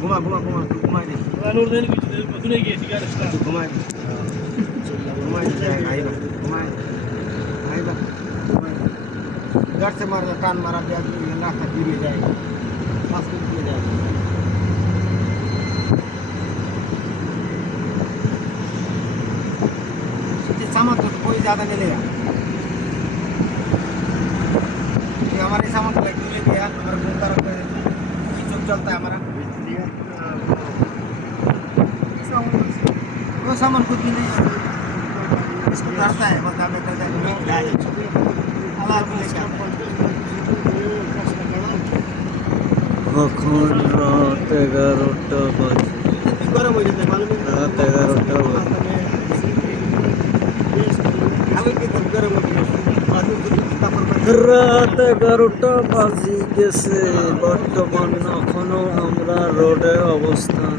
ঘুমা ঘুমা ঘুমা ঘুমাই দে ঘুমাই ঘুমাই আইবা ঘুমাই আইবা घर से मार टान मारा भी आदमी नाश्ता गिर जाएगा 5 मिनट में जाएगा सामान तो कोई ज़्यादा नहीं लेगा हमारे सामान को ले गया हमारा घूमता रहता है चुप चलता है हमारा वो सामान कुछ भी नहीं इसको करता है बता में करता है এখন রাত 11টা বাজে। রাত 11টা বাজে। রাত 11টা বাজে গেছে, বর্তমান এখনো আমরা রোডে অবস্থান।